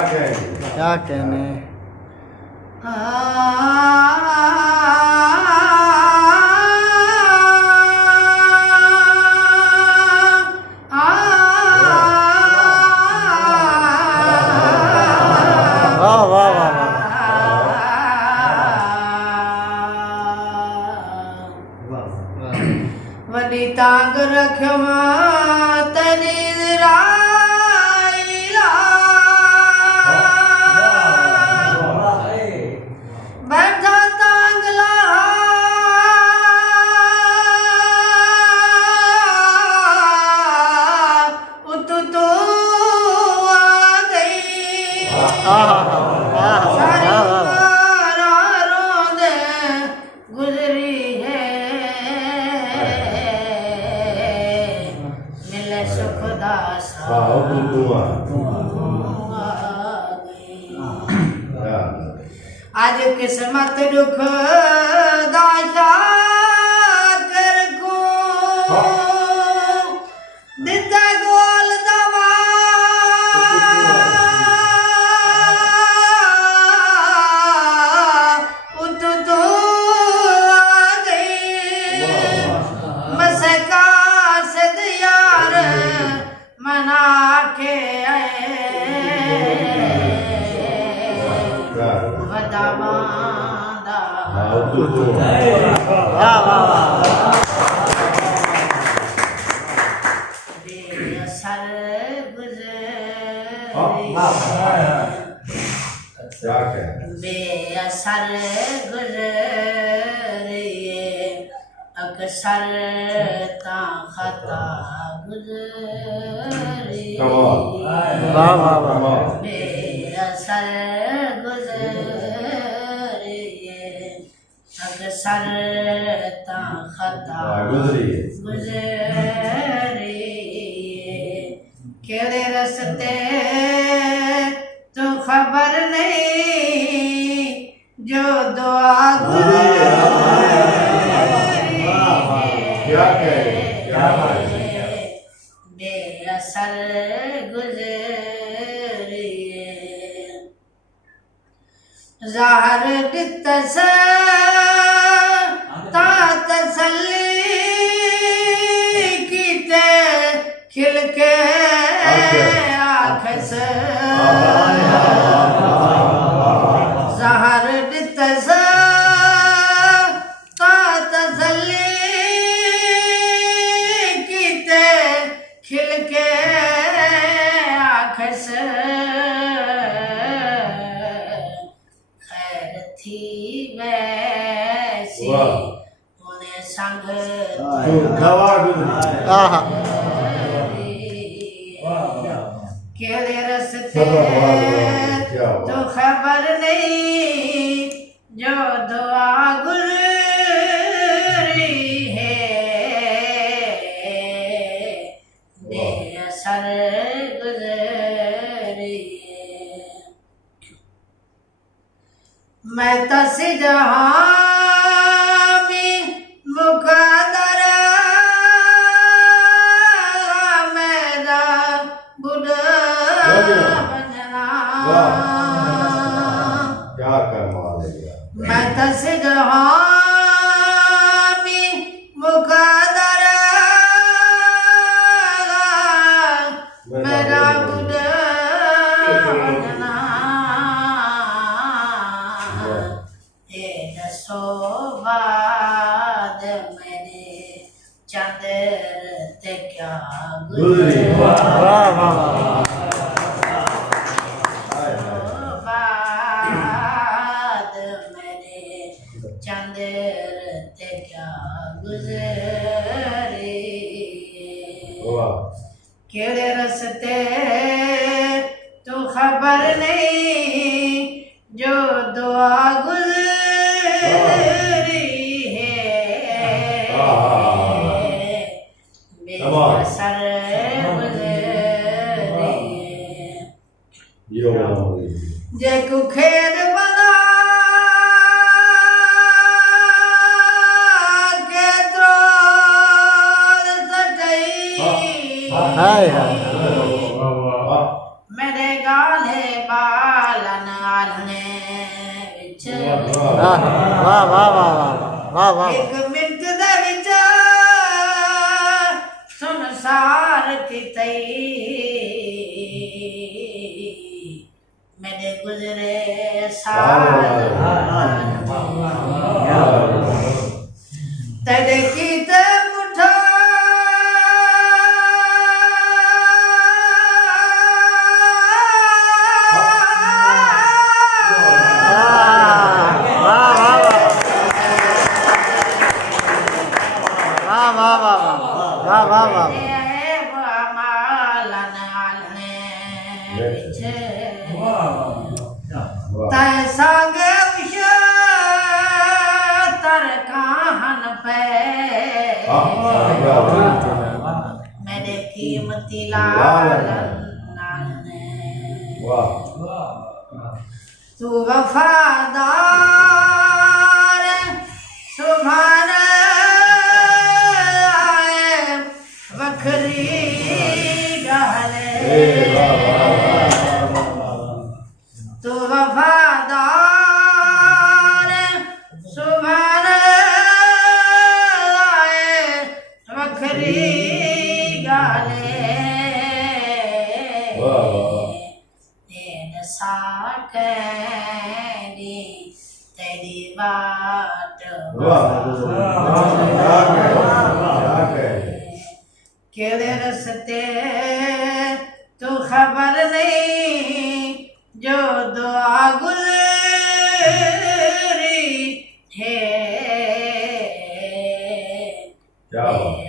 क्या कहने वाह वाह वाह वडी तांग रखम तनी राईला बैठा तांगला उत तो आ गई सारी मारा रोंदे गुजरी है मिले सुख दासा आज किस्मत दुख दाशा कर को दिता गोल दवा उत तो आ गई मसका से यार मना के आए वदावांदा बेअसर गुजरे बेअसर गुजरे अक्सर ता खता गुजरे वाह वाह वाह बेअसर गुजरे अक्सर ता खता गुजरे केड़े रस्ते तो खबर नहीं जो दुआ बेअसर गुजरे ज़ाहर दितस ता तसल्ली कीते खिल के आखस ज़ाहर दितस ता तसल्ली कीते खिल के आखस खैर थी वैसी उन्हें संग केड़े रस्ते तो खबर नहीं जो दुआ गुजरी है बेअसर गुजरी मैं तस जहाँ में मुकदर मैदा बुढ़ा बनना मैं तस जहाँ में मुकदर मेरा बुढ़ा बनना ये दसो बाद मैंने चादर ते क्या गुजरे वाह वाह बाद मैंने चादर ते क्या गुजरे केड़े रस्ते तो खबर नहीं जो दुआ गुजरी है बेअसर गुजरी जे को खेर बना के त्रोल सटई हाय हाय मेरे गाल आधे बालन आलने विच वाह वाह वाह वाह वाह वाह एक मिनट दे विच संसार कितई मेरे गुजरे साल तेरे कीते मुठा वाह वाह वाह वाह वाह वाह मालन आलने विच तै संग विश तर काहन पे मेरे कीमती लालन आलने तू वफादार सुभान आए वखरी गहले तू वफादार सुभान आए वखरी गहले तेन साकरी तेरी बात केड़े रस्ते तू खबर नहीं जो दुआ गुजरी है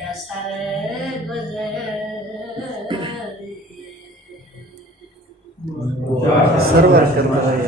असर गुजरी सर्वर कर रहा है।